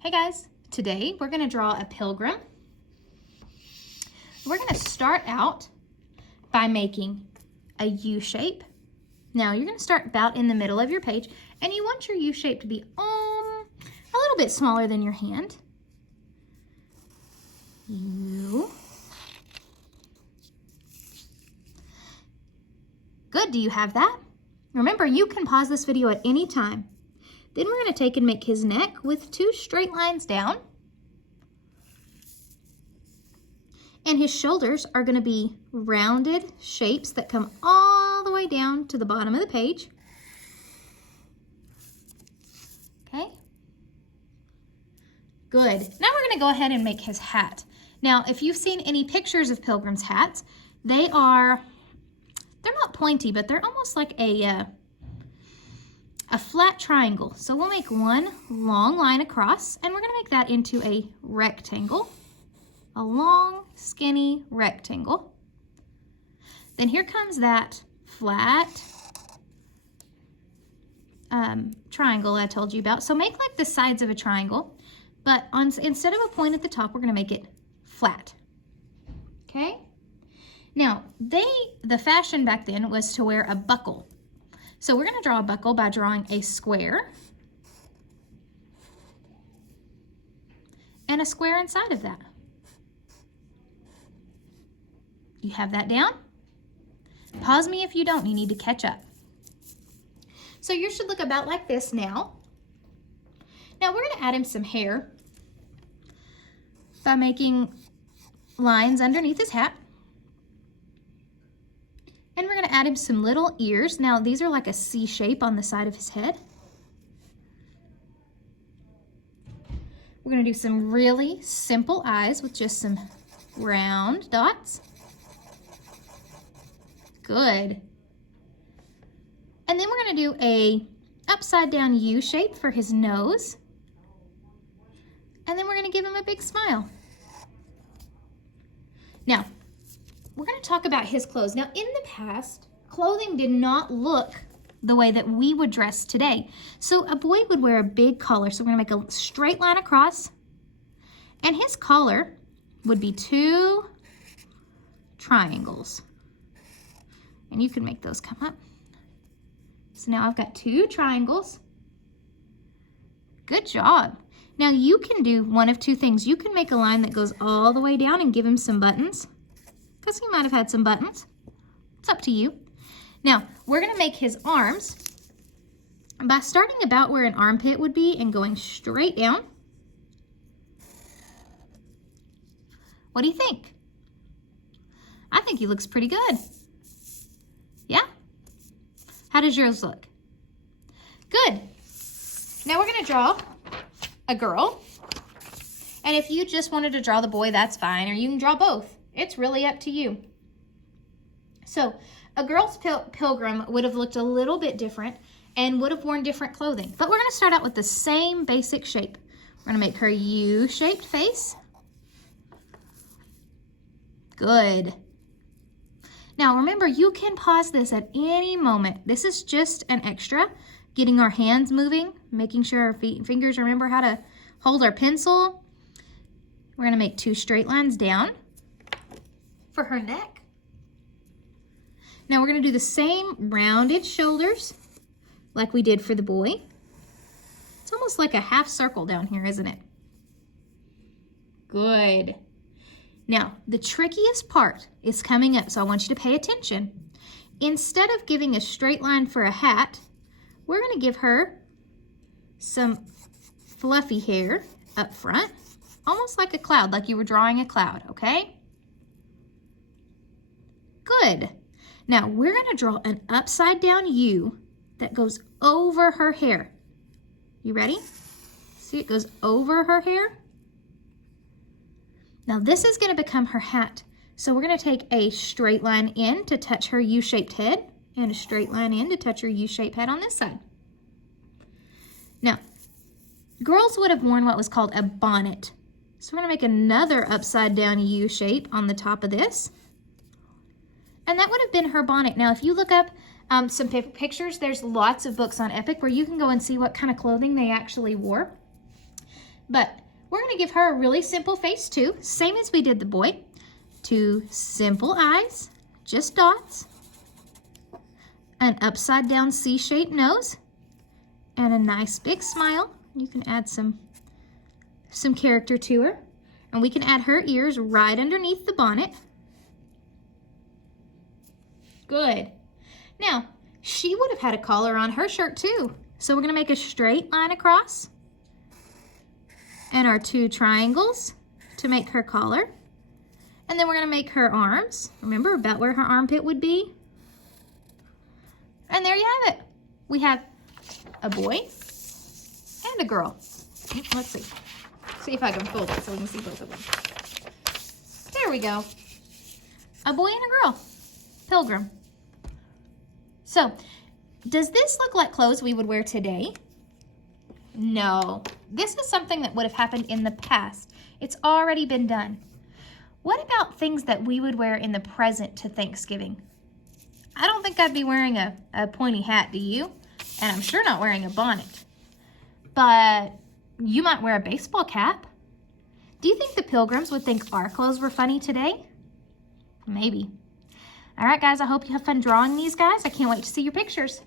Hey guys, today we're going to draw a pilgrim. We're going to start out by making a U shape. Now you're going to start about in the middle of your page, and you want your U shape to be a little bit smaller than your hand. U. Good, do you have that? Remember, you can pause this video at any time. Then we're going to take and make his neck with 2 straight lines down. And his shoulders are going to be rounded shapes that come all the way down to the bottom of the page. Okay. Good. Now we're going to go ahead and make his hat. Now, if you've seen any pictures of Pilgrim's hats, they're not pointy, but they're almost like a flat triangle. So we'll make one long line across, and we're going to make that into a rectangle, a long, skinny rectangle. Then here comes that flat triangle I told you about. So make like the sides of a triangle, but instead of a point at the top, we're going to make it flat. Okay? Now, the fashion back then was to wear a buckle. So we're going to draw a buckle by drawing a square and a square inside of that. You have that down? Pause me if you don't. You need to catch up. So yours should look about like this now. Now we're going to add him some hair by making lines underneath his hat. And we're going to add him some little ears. Now, these are like a C shape on the side of his head. We're going to do some really simple eyes with just some round dots. Good. And then we're going to do a upside down U shape for his nose. And then we're going to give him a big smile. Now, we're going to talk about his clothes. Now, in the past, clothing did not look the way that we would dress today. So a boy would wear a big collar. So we're going to make a straight line across. And his collar would be 2 triangles. And you can make those come up. So now I've got 2 triangles. Good job. Now you can do one of 2 things. You can make a line that goes all the way down and give him some buttons, because he might have had some buttons. It's up to you. Now, we're going to make his arms by starting about where an armpit would be and going straight down. What do you think? I think he looks pretty good. Yeah? How does yours look? Good. Now we're going to draw a girl. And if you just wanted to draw the boy, that's fine, or you can draw both. It's really up to you. So a girl's pilgrim would have looked a little bit different and would have worn different clothing. But we're going to start out with the same basic shape. We're going to make her U-shaped face. Good. Now remember, you can pause this at any moment. This is just an extra, getting our hands moving, making sure our fingers remember how to hold our pencil. We're going to make 2 straight lines down for her neck. Now we're going to do the same rounded shoulders like we did for the boy. It's almost like a half circle down here, isn't it? Good. Now, the trickiest part is coming up, so I want you to pay attention. Instead of giving a straight line for a hat, we're going to give her some fluffy hair up front, almost like a cloud, like you were drawing a cloud, okay? Good. Now we're going to draw an upside down U that goes over her hair. You ready? See, it goes over her hair. Now this is going to become her hat. So we're going to take a straight line in to touch her U-shaped head and a straight line in to touch her U-shaped head on this side. Now, girls would have worn what was called a bonnet. So we're going to make another upside down U shape on the top of this. And that would have been her bonnet. Now, if you look up some pictures, there's lots of books on Epic where you can go and see what kind of clothing they actually wore. But we're going to give her a really simple face too, same as we did the boy. 2 simple eyes, just dots, an upside down C-shaped nose, and a nice big smile. You can add some character to her. And we can add her ears right underneath the bonnet. Good. Now, she would have had a collar on her shirt too. So we're going to make a straight line across. And our 2 triangles to make her collar. And then we're going to make her arms. Remember about where her armpit would be? And there you have it. We have a boy and a girl. Let's see. See if I can fold it so we can see both of them. There we go. A boy and a girl. Pilgrim. So, does this look like clothes we would wear today? No. This is something that would have happened in the past. It's already been done. What about things that we would wear in the present to Thanksgiving? I don't think I'd be wearing a pointy hat, do you? And I'm sure not wearing a bonnet. But you might wear a baseball cap. Do you think the Pilgrims would think our clothes were funny today? Maybe. All right, guys, I hope you have fun drawing these guys. I can't wait to see your pictures.